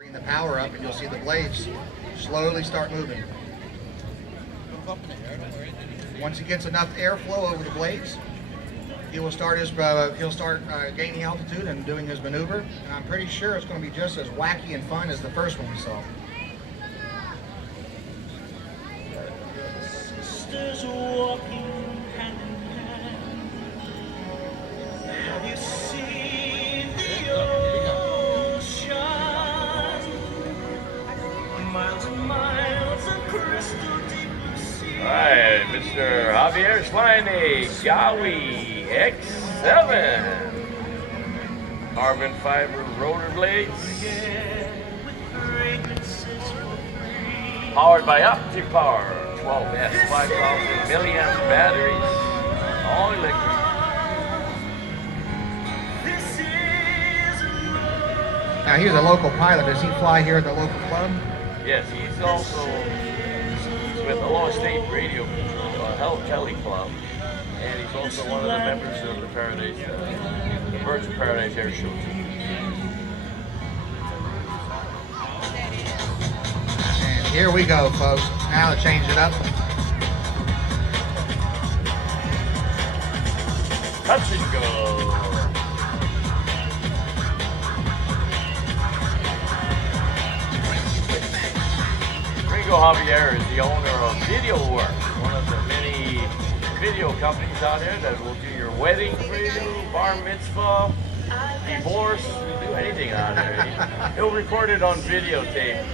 Bring the power up and you'll see the blades slowly start moving. Once he gets enough airflow over the blades, he'll start gaining altitude and doing his maneuver. And I'm pretty sure it's going to be just as wacky and fun as the first one we saw. Sisters walking hand in hand. Have you seen the ocean? Miles and miles of crystal deep blue sea. All right, Mr. Javier's flying a Gawi X7. Carbon fiber rotor blades. Powered by OptiPower. 12S 5,000 milliamp batteries, all electric. Now he's a local pilot. Does he fly here at the local club? Yes, he's also with the Aloha State Radio Heli Club, and he's also one of the members of the Paradise, the Birds of Paradise Air Show too. Here we go, folks. Now to change it up. Touch and go. Ringo Javier is the owner of VideoWorks, one of the many video companies out there that will do your wedding for you, bar mitzvah, divorce, do anything out there. He'll record it on videotape.